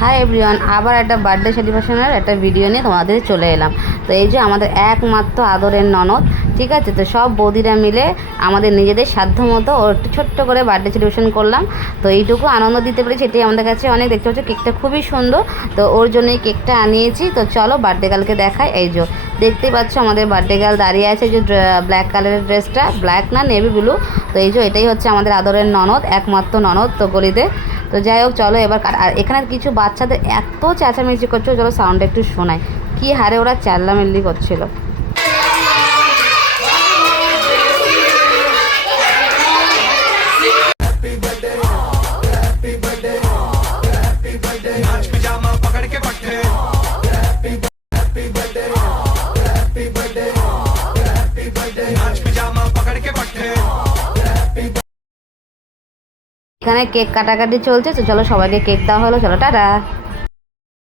Hi everyone, আবার একটা birthday সেলিব্রেশনের একটা ভিডিও নিয়ে তোমাদের চলে এলাম। তো এই যে আমাদের একমাত্র আদরের ননদ, ঠিক আছে। তো সব বৌদিরা মিলে আমাদের নিজেদের সাধ্য মতো ওর একটু ছোট্ট করে বার্থডে সেলিব্রেশন করলাম। তো এইটুকু আনন্দ দিতে পেরেছি, এটাই আমাদের কাছে অনেক। দেখতে পাচ্ছ কেকটা খুবই সুন্দর, তো ওর জন্যই কেকটা আনিয়েছি। তো চলো বার্থডে গার্লকে দেখাই। এই যে দেখতেই পাচ্ছ আমাদের বার্থডে গার্ল দাঁড়িয়ে আছে, যে ব্ল্যাক কালারের ড্রেসটা, ব্ল্যাক না নেভি ব্লু। তো এই যে এটাই হচ্ছে আমাদের আদরের ননদ, একমাত্র ননদ তো গলিতে। তো যাই হোক চলো এবার, আর এখানে কিছু বাচ্চাদের এত চেঁচামেচি করছিল, চলো সাউন্ড একটু শোনায়, কি হারে ওরা চেল্লামেল্লি করছিল। এখানে কেক কাটাকাটি চলছে, তো চলো সবাইকে কেক দেওয়া হলো, চলো টাটা।